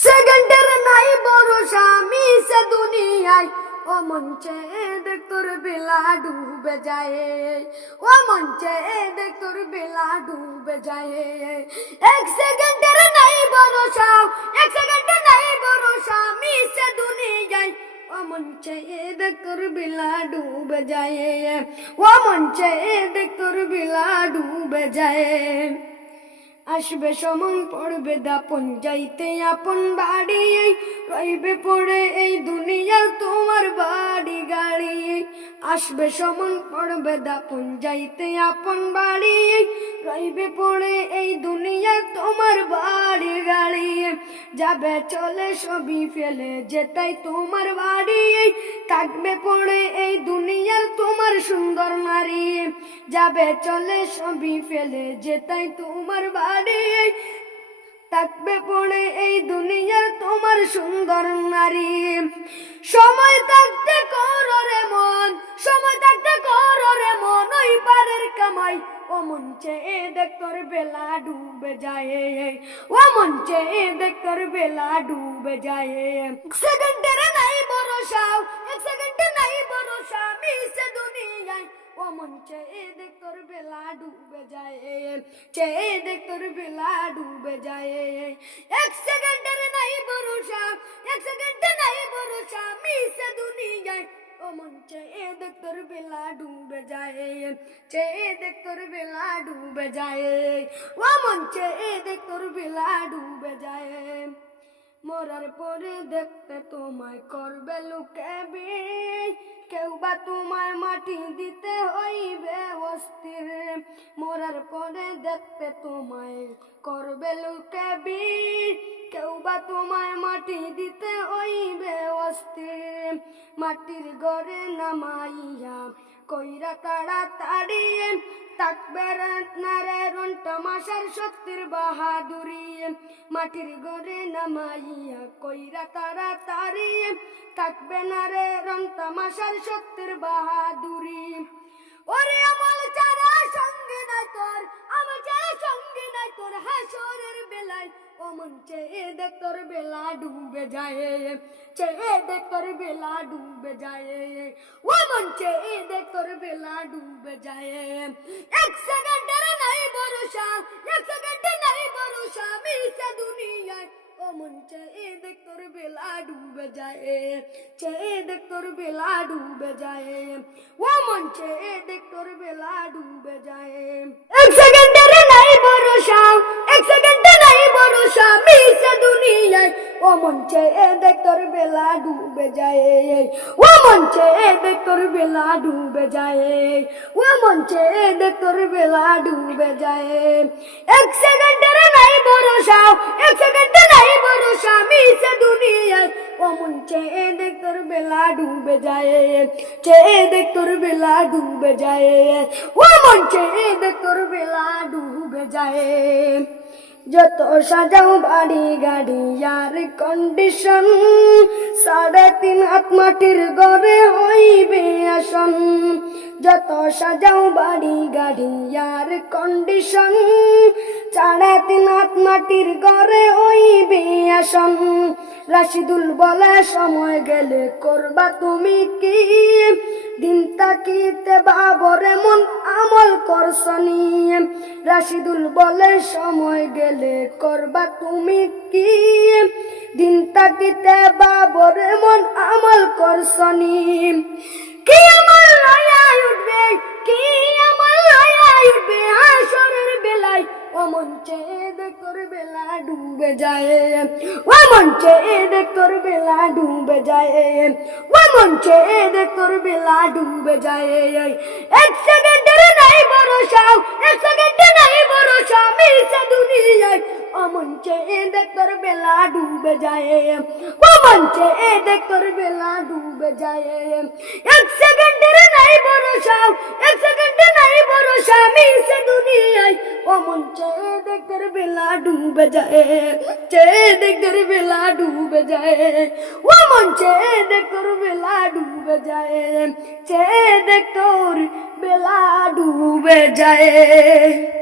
সেকেন্ডের নাই ভরসা মিশে দুনিয়ায় ও মঞ্চে দেখ তোর বেলা ডুবে যায় ও মঞ্চে দেখ তোর বেলা ডুবে যায় এক সেকেন্ডের নাই ভরসা এক সেকেন্ডের নাই ভরসা মিশে দুনিয়ায় ও মঞ্চে দেখ তোর বেলা ডুবে যায় ও মঞ্চে দেখ তোর বেলা ডুবে যায় আসবে সময় পড়বে দাপন যাইতে আপন বাড়ি রইবে পড়ে এই দুনিয়ার তোমার বাড়ি গাড়ি আসবে সময় পড়বে দাপন যাইতে আপন বাড়ি রইবে পড়ে এই দুনিয়ার তোমার বাড়ি গাড়ি যাবে চলে সবই ফেলে যেটাই তোমার বাড়ি থাকবে পড়ে এই দুনিয়ার তোমার সুন্দর নারী যাবে চলে সবই ফেলে যেটাই তোমার বাড়ি থাকবে পড়ে এই দুনিয়ার তোমার সুন্দর নারী সময় থাকতে করো রে মন সময় থাকতে করো রে মন ওই পারের কামাই ও মঞ্চে দেখ তোর বেলা ডুবে যায় ও মঞ্চে দেখ তোর বেলা ডুবে যায় সেকেন্ডের নাই ভরসা এক সেকেন্ডে নাই ভরসা মিশে দুনিয়ায় ও মঞ্চে দেখ তোর বেলা ডুবে যায় চে দেখ তোর বেলা ডুবে যায় এক সেকেন্ডের নাই ভরসা এক সেকেন্ডে নাই ভরসা মিশে দুনিয়ায় ও মঞ্চে দেখ তোর বেলা ডুবে যায় চে দেখ তোর বেলা ডুবে যায় ও মঞ্চে দেখ তোর বেলা ডুবে যায় মরার পরে দেখতে তোমায় করবে লোকে কেউ বা তোমায় মাটি দিতে হইবে অস্থির মরার পরে দেখতে তোমায় করবে লোকে কেউ বা তোমায় মাটি দিতে হইবে অস্থির মাটির ঘরে নামাইয়া কইরা তাড়াতাড়ি থাকবে না রে রন্টমাশার শক্তির বাহাদুরি মাটির ঘরে নামাইয়া কইরা তাড়াতাড়ি থাকবে না রে রন্টমাশার শক্তির বাহাদুরি ওরে আমল ছাড়া সঙ্গে নাই তোর আমল ছাড়া সঙ্গে নাই তোর হাসরের বেলায় ও মঞ্চে দেখ তোর বেলা ডুবে যায় চে দেখ তোর বেলা ডুবে যায় ও মঞ্চে দেখ তোর বেলা ডুবে যায় এক সেকেন্ডের নাই ভরসা এক সেকেন্ডে নাই ভরসা মিশে দুনিয়ায় ও মঞ্চে দেখ তোর বেলা ডুবে যায় চে দেখ তোর বেলা ডুবে যায় ও মঞ্চে দেখ তোর বেলা ডুবে যায় এক সেকেন্ডের নাই ভরসা এক সেকেন্ডে নাই ভরসা মিশে দুনিয়ায় ও মঞ্চে দেখ তোর বেলা ডুবে যায় ও মঞ্চে দেখ তোর বেলা ডুবে যায় ও মঞ্চে দেখ তোর বেলা ডুবে যায় এক সেকেন্ডের নাই ভরসা এক সেকেন্ডে নাই ভরসা মিশে দুনিয়ায় ও মঞ্চে দেখ তোর বেলা ডুবে যায় চে দেখ তোর বেলা ডুবে যায় ও মঞ্চে দেখ তোর বেলা ডুবে যায় যত সাজাও বাড়ি গাড়ি আর কন্ডিশন 3.5 হাত মাটির ঘরে হইবে আসন যত সাজাও বাড়ি গাড়ি আর কন্ডিশন 3.5 হাত মাটির ঘরে হইবে আসন রাশিদুল বলে সময় গেলে করবা তুমি কি দিন তাকিতে বাবরে মন আমল করছনি রাশিদুল বলে সময় গেলে করবা তুমি কি দিন তাকিতে বাবরে মন আমল করছনি কি আমল লয়া উঠবে কি আমল লয়া উঠবে হাসরের বেলায় ও মঞ্চে দেখ তোর বেলা ডুবে যায় ও মঞ্চে দেখ তোর বেলা ডুবে যায় ও মঞ্চে দেখ তোর বেলা ডুবে যায় এক সেকেন্ডের নাই ভরসা এক সেকেন্ডে নাই ভরসা মিশে দুনিয়ায় ও মঞ্চে দেখ তোর বেলা ডুবে যায় ও মঞ্চে দেখ তোর বেলা ডুবে যায় এক সেকেন্ডের নাই ভরসা এক সেকেন্ডে নাই ভরসা মিশে দুনিয়ায় ও মঞ্চে দেখ তোর বেলা ডুবে যায় চে দেখ তোর বেলা ডুবে যায় ও মঞ্চে দেখ তোর বেলা ডুবে যায় চে দেখ তোর বেলা ডুবে যায়।